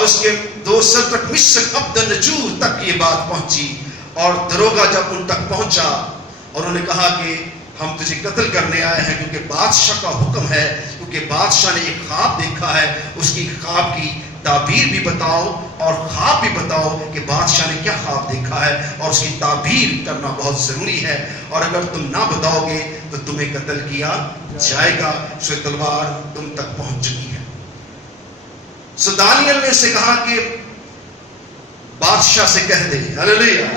اور اس کے 2 صدرک مشک عبد النجور تک یہ بات پہنچی، اور دروگا جب ان تک پہنچا اور انہوں نے کہا کہ ہم تجھے قتل کرنے آئے ہیں کیونکہ بادشاہ کا حکم ہے، کیونکہ بادشاہ نے ایک خواب دیکھا ہے، اس کی خواب کی تعبیر بھی بتاؤ اور خواب بھی بتاؤ کہ بادشاہ نے کیا خواب دیکھا ہے، اور اس کی تعبیر کرنا بہت ضروری ہے، اور اگر تم نہ بتاؤ گے تو تمہیں قتل کیا جائے گا، سو تلوار تم تک پہنچ چکی ہے۔ سو دانیل نے اسے کہا کہ بادشاہ سے کہہ دے، ہلیلویا،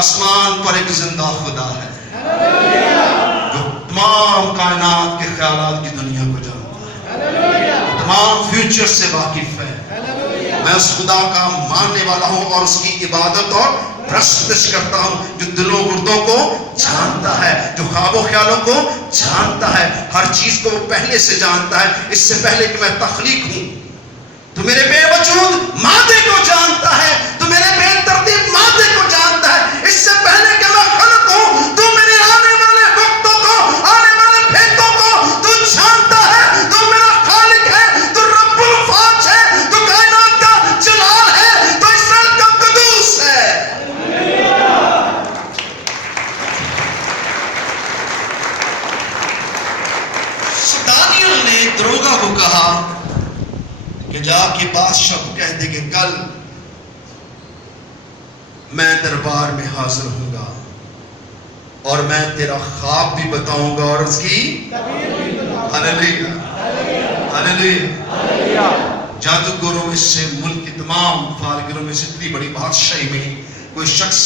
آسمان پر ایک زندہ خدا ہے جو تمام کائنات کے خیالات کی دنیا کو جانتا ہے، تمام فیوچر سے واقف ہے۔ میں اس خدا کا ماننے والا ہوں اور اس کی عبادت اور پرستش کرتا ہوں، جو دلوں گردوں کو جانتا ہے، جو خواب و خیالوں کو جانتا ہے، ہر چیز کو وہ پہلے سے جانتا ہے، اس سے پہلے کہ میں تخلیق ہوں۔ تو میرے بے وجود مادے کو جانتا ہے، تو میرے بے ترتیب مادے کو جانتا ہے، اس سے پہلے کہ میں خلق ہوں تو میرے آنے والے وقتوں کو، آنے والے بھیدوں کو تو جانتا ہے، تو میرا خالق ہے، تو رب الفاظ ہے، تو کائنات کا جلال ہے، تو اسرائیل کا قدوس ہے۔ دانیل نے دروگا کو کہا کہ جا کے بادشاہ کو کہہ دے کہ کل میں دربار میں حاضر ہوں گا اور میں تیرا خواب بھی بتاؤں گا اور اس کی ہلیلویا ہلیلویا۔ جادوگروں میں سے ملک کے تمام فالگروں میں سے اتنی بڑی بادشاہی میں کوئی شخص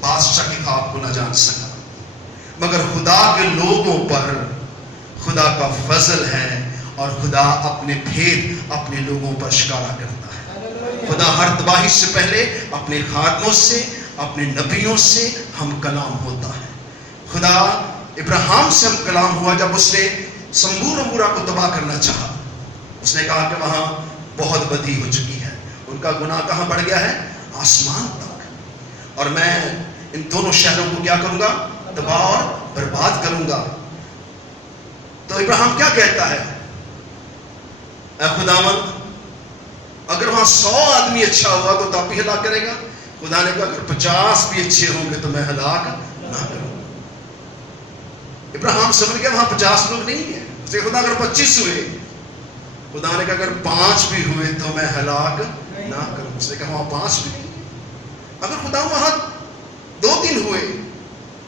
بادشاہ کے خواب کو نہ جان سکا، مگر خدا کے لوگوں پر خدا کا فضل ہے اور خدا اپنے بھید اپنے لوگوں پر اشکارا کرتا ہے۔ خدا ہر تباہی سے پہلے اپنے خادموں سے، اپنے نبیوں سے ہم کلام ہوتا ہے۔ خدا ابراہیم سے ہم کلام ہوا جب اس نے سمبور امورا کو تباہ کرنا چاہا، اس نے کہا کہ وہاں بہت بدی ہو چکی ہے، ان کا گناہ کہاں بڑھ گیا ہے؟ آسمان تک، اور میں ان دونوں شہروں کو کیا کروں گا؟ تباہ اور برباد کروں گا۔ تو ابراہیم کیا کہتا ہے؟ اے خداوند، اگر وہاں 100 آدمی اچھا ہوا تو آپ بھی ہلاک کرے گا؟ خدا نے کہا اگر 50 بھی اچھے ہوں گے تو میں ہلاک نہ کروں گا۔ ابراہیم سمجھ گیا وہاں 50 لوگ نہیں ہیں، اسے خدا اگر 25 ہوئے، خدا نے کہا اگر 5 بھی ہوئے تو میں ہلاک نہ کروں، اس نے کہا وہاں 5 بھی نہیں، اگر خدا وہاں 2-3 ہوئے،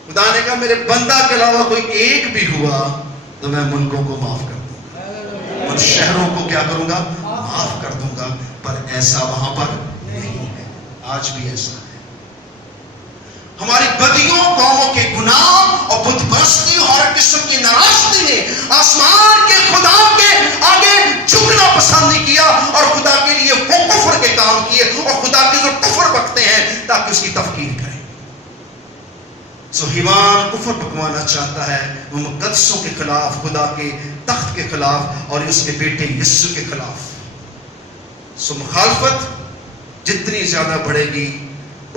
خدا نے کہا میرے بندہ کے علاوہ کوئی ایک بھی ہوا تو میں ملکوں کو معاف کر دوں گا، ان شہروں کو کیا کروں گا؟ معاف کر دوں گا، پر ایسا وہاں پر نہیں ہے، آج بھی ایسا ہے۔ ہماری بدیوں، قوموں کے گناہ اور بت پرستی اور ہر قسم کی ناراستی نے آسمان کے خدا کے آگے جھکنا پسند نہیں کیا، اور خدا کے لیے وہ کفر کے کام کیے، اور خدا کے جو کفر بکتے ہیں تاکہ اس کی تفکیر کریں۔ سو حیوان کفر بکوانا چاہتا ہے، وہ مقدسوں کے خلاف، خدا کے تخت کے خلاف اور اس کے بیٹے یسوع کے خلاف۔ سو مخالفت جتنی زیادہ بڑھے گی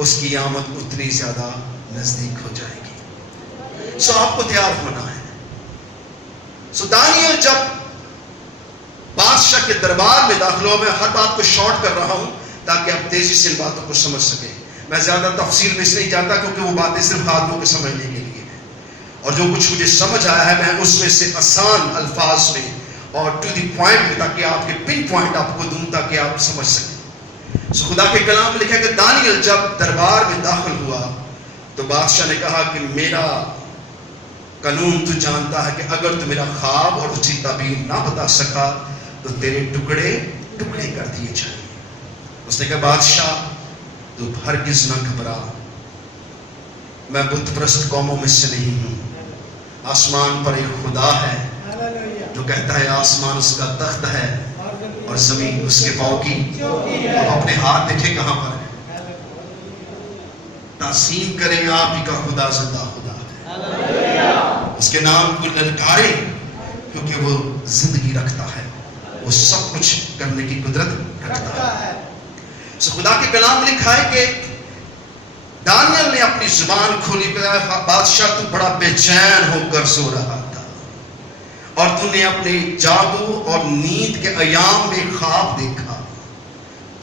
اس کی آمد اتنی زیادہ نزدیک ہو جائے گی۔ سو آپ کو تیار ہونا ہے۔ سو دانیل جب بادشاہ کے دربار میں داخل ہوا، میں ہر بات کو شارٹ کر رہا ہوں تاکہ آپ تیزی سے ان باتوں کو سمجھ سکیں۔ میں زیادہ تفصیل میں اس نہیں جاتا کیونکہ وہ باتیں صرف خادموں کے سمجھنے کے لیے ہیں، اور جو کچھ مجھے سمجھ آیا ہے میں اس میں سے آسان الفاظ میں اور ٹو دی پوائنٹ میں، تاکہ آپ کے پن پوائنٹ آپ کو دوں تاکہ آپ سمجھ سکیں۔ سو خدا کے کلام میں لکھا ہے کہ دانیل جب دربار میں داخل ہوا تو بادشاہ نے کہا کہ میرا قانون تو جانتا ہے کہ اگر تو میرا خواب اور اس کی تعبیر نہ بتا سکا تو تیرے ٹکڑے ٹکڑے کر دیے جائیں۔ اس نے کہا بادشاہ تو ہرگز نہ گھبرا، میں بت پرست قوموں میں سے نہیں ہوں، آسمان پر ایک خدا ہے جو کہتا ہے آسمان اس کا تخت ہے اور زمین اس کے پاؤں کی۔ اب اپنے ہاتھ دیکھیں کہاں پر ہے، تعظیم کریں آپ ہی کا خدا زندہ خدا ہے، اس کے نام کو للکاریں کیونکہ وہ زندگی رکھتا ہے، وہ سب کچھ کرنے کی قدرت رکھتا ہے۔ سو خدا کے کلام میں لکھا ہے کہ دانیل نے اپنی زبان کھولی، بادشاہ تو بڑا بے چین ہو کر سو رہا تھا اور تو نے اپنے جادو اور نیند کے ایام میں خواب دیکھا،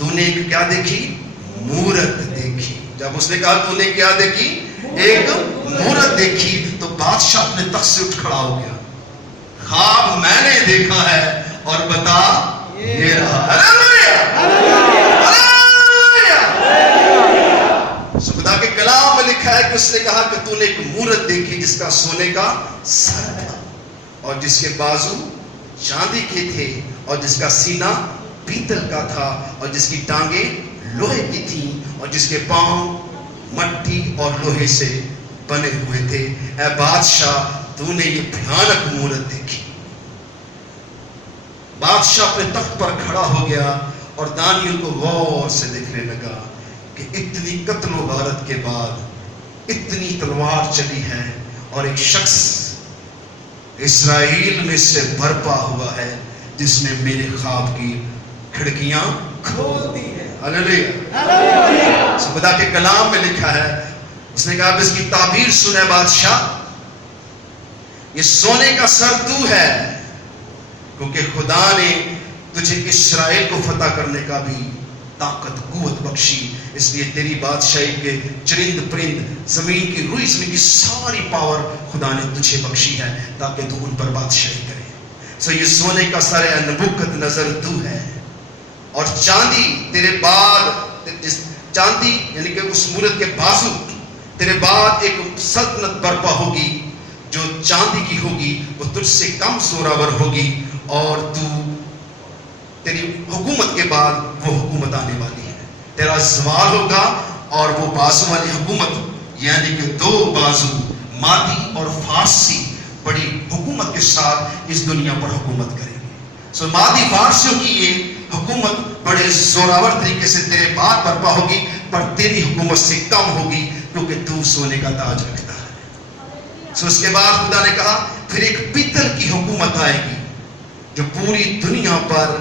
تو نے ایک کیا دیکھی؟ مورت دیکھی. جب اس نے کہا تو نے کیا دیکھی؟ ایک مورت دیکھی, تو بادشاہ اپنے تخت سے اٹھ کھڑا ہو گیا. خواب میں نے دیکھا ہے اور بتا یہ رہا. خدا کے کلام میں لکھا ہے کہ اس نے کہا کہ تو نے ایک مورت دیکھی جس کا سونے کا سر تھا اور جس کے بازو چاندی کے تھے اور جس کا سینہ پیتل کا تھا اور جس کی ٹانگیں لوہے کی تھیں اور جس کے پاؤں مٹی اور لوہے سے بنے ہوئے تھے. اے بادشاہ تو نے یہ بھیانک مورت دیکھی. بادشاہ اپنے تخت پر کھڑا ہو گیا اور دانیل کو غور سے دیکھنے لگا کہ اتنی قتل و غارت کے بعد اتنی تلوار چلی ہے اور ایک شخص اسرائیل میں سے برپا ہوا ہے جس نے میرے خواب کی کھڑکیاں کھول دی ہے. ہلیلویا. خدا کے کلام میں لکھا ہے, اس نے کہا اب اس کی تعبیر سنے بادشاہ, یہ سونے کا سر تو ہے کیونکہ خدا نے تجھے اسرائیل کو فتح کرنے کا بھی طاقت قوت بخشی, اس لیے تیری بادشاہی کے چرند پرند زمین کی روئی زمین کی ساری پاور خدا نے تجھے بخشی ہے تاکہ تو ان پر بادشاہی کرے. سو یہ سونے کا سر ہے نبوکت نظر تو ہے اور چاندی تیرے بعد, چاندی یعنی کہ اس مورت کے بازو تیرے بعد ایک سلطنت برپا ہوگی جو چاندی کی ہوگی, وہ تجھ سے کم زوراور ہوگی اور تو تیری حکومت کے بعد وہ حکومت آنے والی ہے. تیرا زوال ہوگا اور وہ بازو والی حکومت یعنی کہ دو بازو مادی اور فارسی بڑی حکومت کے ساتھ اس دنیا پر حکومت کریں گے. سو مادی فارسیوں کی یہ حکومت بڑے زوراور طریقے سے تیرے بعد برپا ہوگی, پر تیری حکومت سے کم ہوگی کیونکہ تو سونے کا تاج رکھتا ہے. سو اس کے بعد خدا نے کہا پھر ایک پیتل کی حکومت آئے گی جو پوری دنیا پر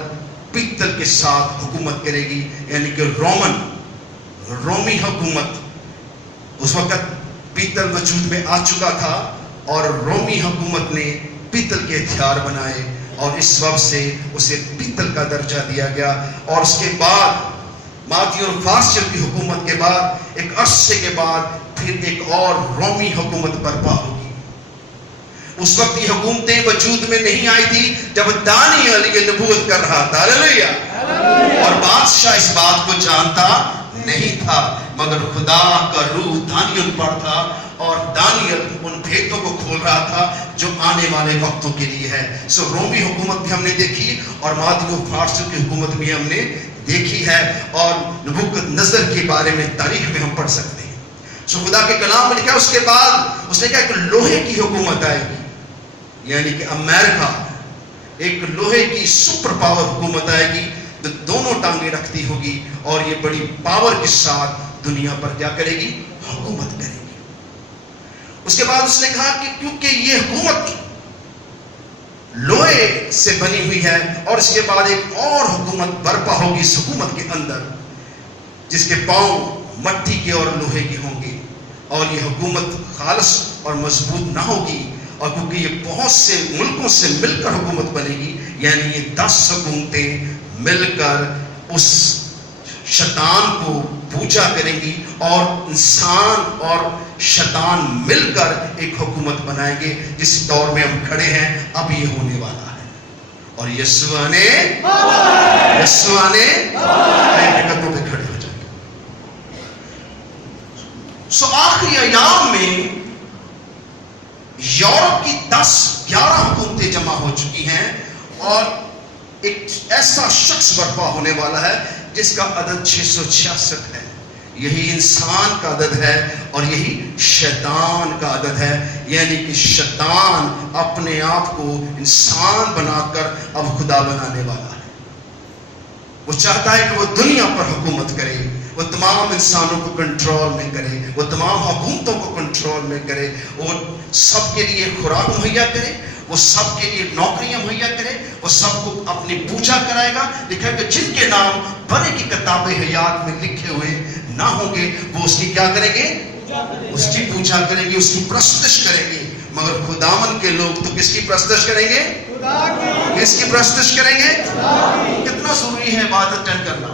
پیتل کے ساتھ حکومت کرے گی, یعنی کہ رومی حکومت. اس وقت پیتل وجود میں آ چکا تھا اور رومی حکومت نے پیتل کے ہتھیار بنائے اور اس وقت سے اسے پیتل کا درجہ دیا گیا. اور اس کے بعد مادی اور فارسیوں کی حکومت کے بعد ایک عرصے کے بعد پھر ایک اور رومی حکومت برپا ہوگی. اس وقت یہ حکومتیں وجود میں نہیں آئی تھی جب دانیال یہ نبوت کر رہا تھا. ہلیلویا. اور بادشاہ اس بات کو جانتا نہیں تھا مگر خدا کا روح دانیال پر تھا اور دانیال ان بھیدوں کو کھول رہا تھا جو آنے والے وقتوں کے لیے ہے. سو رومی حکومت بھی ہم نے دیکھی اور مادی و فارسیوں کی حکومت بھی ہم نے دیکھی ہے اور نبوکت نظر کے بارے میں تاریخ میں ہم پڑھ سکتے ہیں. سو خدا کے کلام میں لکھا اس کے بعد اس نے کہا کہ لوہے کی حکومت آئے گی, یعنی کہ امریکہ ایک لوہے کی سپر پاور حکومت آئے گی جو دونوں ٹانگیں رکھتی ہوگی اور یہ بڑی پاور کے ساتھ دنیا پر کیا کرے گی؟ حکومت کرے گی. اس کے بعد اس نے کہا کہ کیونکہ یہ حکومت لوہے سے بنی ہوئی ہے اور اس کے بعد ایک اور حکومت برپا ہوگی اس حکومت کے اندر جس کے پاؤں مٹی کے اور لوہے کے ہوں گے اور یہ حکومت خالص اور مضبوط نہ ہوگی اور کیونکہ یہ بہت سے ملکوں سے مل کر حکومت بنے گی, یعنی یہ 10 حکومتیں مل کر اس شیطان کو پوجا کریں گی اور انسان اور شیطان مل کر ایک حکومت بنائیں گے. جس دور میں ہم کھڑے ہیں اب یہ ہونے والا ہے اور یسوع نے قدموں پہ کھڑے ہو جائیں گے. سو آخری ایام میں یورپ کی 10-11 حکومتیں جمع ہو چکی ہیں اور ایک ایسا شخص برپا ہونے والا ہے جس کا عدد 666 ہے. یہی انسان کا عدد ہے اور یہی شیطان کا عدد ہے, یعنی کہ شیطان اپنے آپ کو انسان بنا کر اب خدا بنانے والا ہے. وہ چاہتا ہے کہ وہ دنیا پر حکومت کرے, وہ تمام انسانوں کو کنٹرول میں کرے, وہ تمام حکومتوں کو کنٹرول میں کرے, وہ سب کے لیے خوراک مہیا کرے, وہ سب کے لیے نوکریاں مہیا کرے, وہ سب کو اپنی پوجا کرائے گا. لکھا کہ جن کے نام بنے کی کتاب حیات میں لکھے ہوئے نہ ہوں گے وہ اس کی کیا کریں گے؟ اس کی پوجا کریں گے, اس کی پرستش کریں گے. مگر خداوند کے لوگ تو کس کی پرستش کریں گے؟ کس کی پرستش کریں گے؟ کتنا ضروری ہے عبادت کرنا.